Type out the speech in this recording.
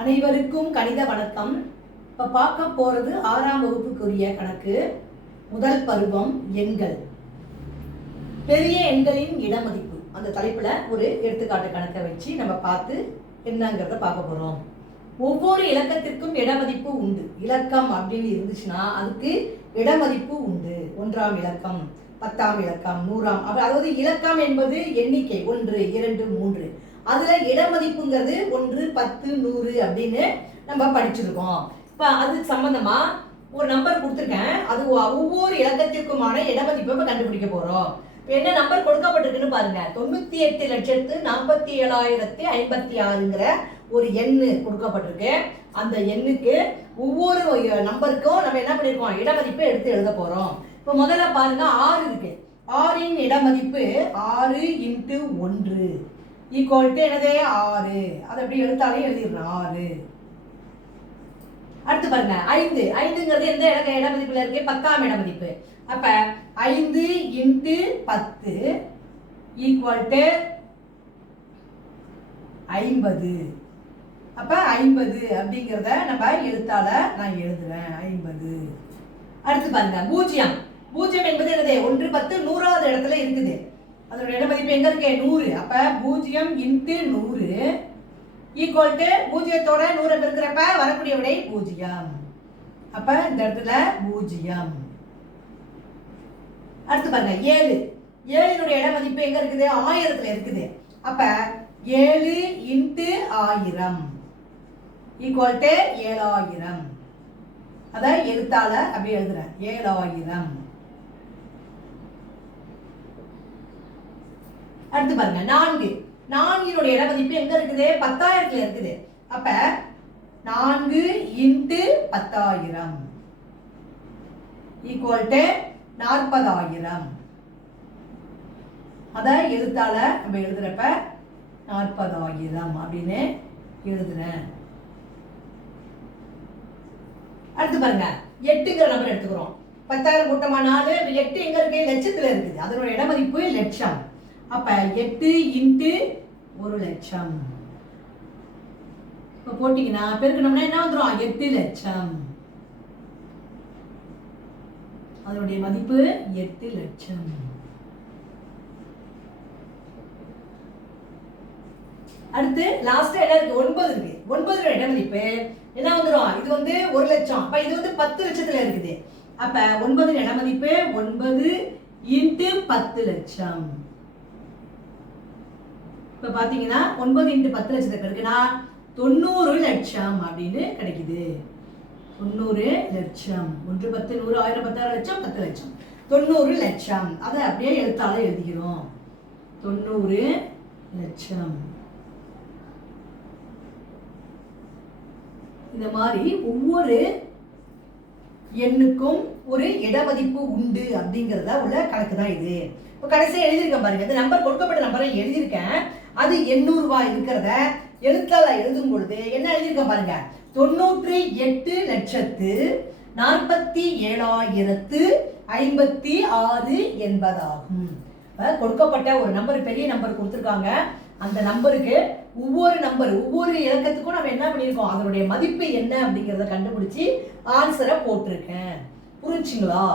அனைவருக்கும் கணித வணக்கம். இப்போ பார்க்க போகிறது 6ஆம் வகுப்புக்குரிய கணக்கு. முதல் பருவம் எண்கள். பெரிய எண்களின் இடமதிப்பு அந்த தலைப்பில் ஒரு எடுத்துக்காட்டு கணக்கை வச்சு நம்ம பார்த்து என்னங்கிறத பார்க்க போகிறோம். ஒவ்வொரு இலக்கத்திற்கும் இடமதிப்பு உண்டு. இலக்கம் அப்படின்னு இருந்துச்சுன்னா அதுக்கு இடமதிப்பு உண்டு. 1ஆம் இலக்கம், 10ஆம் இலக்கம், 100ஆம். அதாவது இலக்கம் என்பது எண்ணிக்கை 1, 2, 3. அதுல இடமதிப்புங்கிறது 1, 10, 100 அப்படின்னு நம்ம படிச்சிருக்கோம். இப்ப அதுக்கு சம்பந்தமா ஒரு நம்பர் கொடுத்துருக்கேன். அது ஒவ்வொரு இலக்கத்திற்குமான இடமதிப்பை கண்டுபிடிக்க போறோம். என்ன நம்பர் கொடுக்கப்பட்டிருக்குன்னு பாருங்க. 98,47,056ங்கிற ஒரு எண்ணு கொடுக்கப்பட்டிருக்கு. அந்த எண்ணுக்கு ஒவ்வொரு நம்பருக்கும் நம்ம என்ன பண்ணிருக்கோம், இடமதிப்பை எடுத்து எழுத போறோம். இப்ப முதல்ல பாருங்க, 6 இருக்கு. 6இன் இடமதிப்பு 6 × 1 ஈக்குவல் என்னது 6. அதை எப்படி எழுத்தாலே எழுதிடுறோம் 6. அடுத்து பாருங்க 5. 5ங்கிறது எந்த இடமதிப்புல இருக்கு, 10ஆம் இடமதிப்பு. அப்ப 5 × 10 ஈக்குவல் 50. அப்ப 50 அப்படிங்கிறத நம்ம எழுத்தால நான் எழுதுவேன் 50. அடுத்து பாருங்க 0. 0 என்பது என்னது 1, 10, 100வது இடத்துல இருக்குது. அதோட இடமதிப்பு எங்க இருக்கு 100. அப்ப 0 × 100 ஈக்குவல் 0த்தோட 100 பெருக்கிறப்ப வரக்கூடிய விடை 0. அப்ப இந்த இடத்துல 0. அடுத்து பாருங்க 7. 7னுடைய இடமதிப்பு எங்க இருக்குது 1000த்துல இருக்குது. அப்ப 7 × 1000 ஈக்குவல் 7000. அத எழுத்தால அப்படியே எழுதுறேன் 7000. அடுத்து பாருங்க 4. 4னுடைய இடமதிப்பு எங்க இருக்குது 10,000த்துல இருக்குது. அப்ப 4 × 10,000 ஈக்குவல் 40,000. அத எழுத்தால நம்ம எழுதுறப்ப 40,000 அப்படின்னு எழுதுறேன். அடுத்து பாருங்க 8ங்கிற நம்பர் எடுத்துக்கிறோம். 10,000 கூட்டமா 4, 8 எங்க இருக்கு லட்சத்துல இருக்குது. அதனோட இடமதிப்பு லட்சம். அப்ப 8 × 1,00,000. இப்ப போட்டீங்கன்னா பெருக்கணும்னா என்ன வந்துரும் 8 லட்சம். அதனுடைய மதிப்பு 8 லட்சம். அடுத்து லாஸ்ட் என்ன இருக்கு 9 இருக்கு. 9 இடமதிப்பு என்ன வந்துரும், இது வந்து 1,00,000. அப்ப இது வந்து 10 லட்சத்துல இருக்குது. அப்ப 9 இடமதிப்பு 9 × 10 லட்சம். இப்ப பாத்தீங்கன்னா 9 × 10 லட்சத்துக்கு இருக்குன்னா 90 லட்சம் அப்படின்னு கிடைக்குது. 90 லட்சம். 1, 10, 100, 1000, 10,000 லட்சம், 10 லட்சம். 90 லட்சம். அதை அப்படியே எழுத்தால எழுதிக்கிறோம் 90 லட்சம். இந்த மாதிரி ஒவ்வொரு எண்ணுக்கும் ஒரு இடமதிப்பு உண்டு அப்படிங்கறத உள்ள கணக்கு தான் இது. இப்போ கடைசியா எழுதியிருக்கேன் பாருங்க. இந்த நம்பர் கொடுக்கப்பட்ட நம்பரை எழுதியிருக்கேன். அது 800 ரூபாய் இருக்கிறத எழுத்தால எழுதும் பொழுது என்ன எழுதியிருக்கேன் பாருங்க, 98,47,056 என்பதாகும். கொடுக்கப்பட்ட ஒரு நம்பர், பெரிய நம்பர் கொடுத்துருக்காங்க. அந்த நம்பருக்கு ஒவ்வொரு இலக்கத்துக்கும் நம்ம என்ன பண்ணியிருக்கோம், அதனுடைய மதிப்பு என்ன அப்படிங்கிறத கண்டுபிடிச்சு ஆன்சரை போட்டிருக்கேன். புரிஞ்சுங்களா?